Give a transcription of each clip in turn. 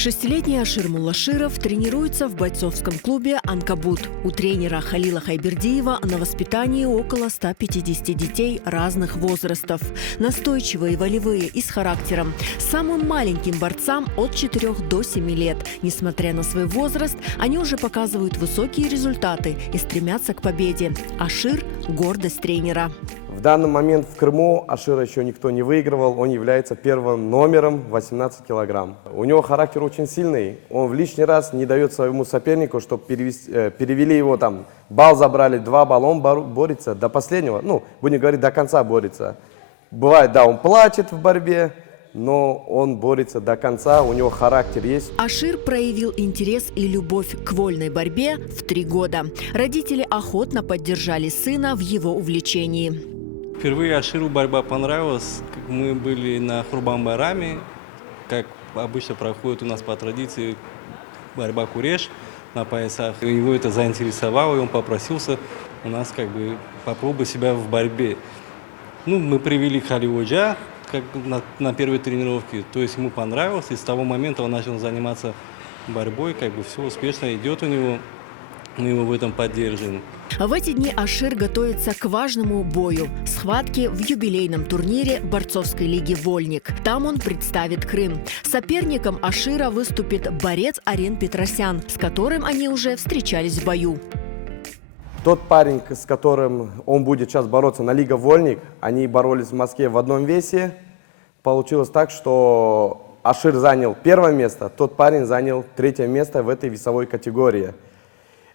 Шестилетний Ашир Муллаширов тренируется в бойцовском клубе «Анкабут». У тренера Халила Хайбердиева на воспитании около 150 детей разных возрастов. Настойчивые, волевые и с характером. Самым маленьким борцам от 4 до 7 лет. Несмотря на свой возраст, они уже показывают высокие результаты и стремятся к победе. Ашир – гордость тренера. В данный момент в Крыму Ашира еще никто не выигрывал, он является первым номером 18 килограмм. У него характер очень сильный, он в лишний раз не дает своему сопернику, чтобы перевели его там, балл забрали, 2 балла, он борется до последнего, будем говорить, до конца борется. Бывает, да, он плачет в борьбе, но он борется до конца, у него характер есть. Ашир проявил интерес и любовь к вольной борьбе в 3 года. Родители охотно поддержали сына в его увлечении. Впервые Аширу борьба понравилась. Мы были на Хурбан-Байраме, как обычно проходит у нас по традиции борьба куреш на поясах. Его это заинтересовало, и он попросился у нас попробовать себя в борьбе. Мы привели Халиоджа на первой тренировке, то есть ему понравилось, и с того момента он начал заниматься борьбой, все успешно идет у него, мы его в этом поддерживаем. В эти дни Ашир готовится к важному бою – схватке в юбилейном турнире борцовской лиги «Вольник». Там он представит Крым. Соперником Ашира выступит борец Арен Петросян, с которым они уже встречались в бою. Тот парень, с которым он будет сейчас бороться на Лига «Вольник», они боролись в Москве в одном весе. Получилось так, что Ашир занял 1 место, тот парень занял 3 место в этой весовой категории.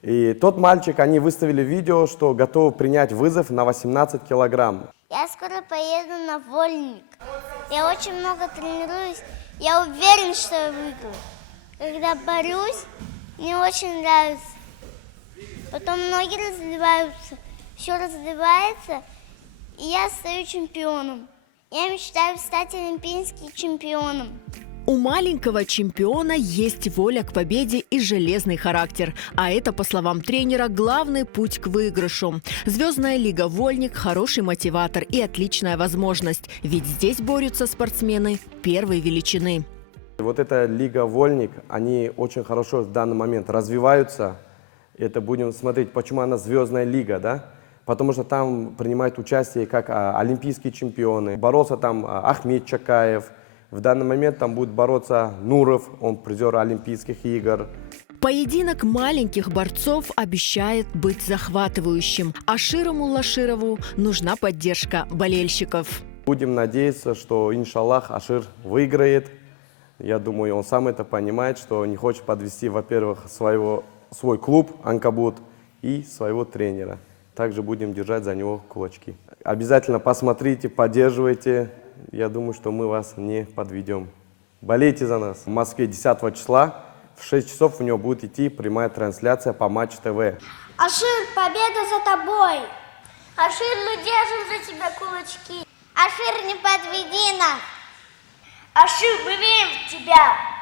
И тот мальчик, они выставили видео, что готовы принять вызов на 18 килограмм. Я скоро поеду на Вольник. Я очень много тренируюсь. Я уверен, что я выиграю. Когда борюсь, мне очень нравится. Потом ноги разливаются, все разливается, и я стаю чемпионом. Я мечтаю стать олимпийским чемпионом. У маленького чемпиона есть воля к победе и железный характер. А это, по словам тренера, главный путь к выигрышу. Звездная лига «Вольник» – хороший мотиватор и отличная возможность. Ведь здесь борются спортсмены первой величины. Вот эта лига «Вольник», они очень хорошо в данный момент развиваются. Это будем смотреть, почему она звездная лига, да? Потому что там принимают участие как олимпийские чемпионы. Боролся там Ахмед Чакаев. В данный момент там будет бороться Нуров, он призер Олимпийских игр. Поединок маленьких борцов обещает быть захватывающим. Аширу Муллаширову нужна поддержка болельщиков. Будем надеяться, что, иншаллах, Ашир выиграет. Я думаю, он сам это понимает, что не хочет подвести, во-первых, свой клуб «Анкабут» и своего тренера. Также будем держать за него кулачки. Обязательно посмотрите, поддерживайте. Я думаю, что мы вас не подведем. Болейте за нас. В Москве 10 числа в 6 часов у него будет идти прямая трансляция по Матч ТВ. Ашир, победа за тобой! Ашир, мы держим за тебя кулачки! Ашир, не подведи нас! Ашир, мы верим в тебя!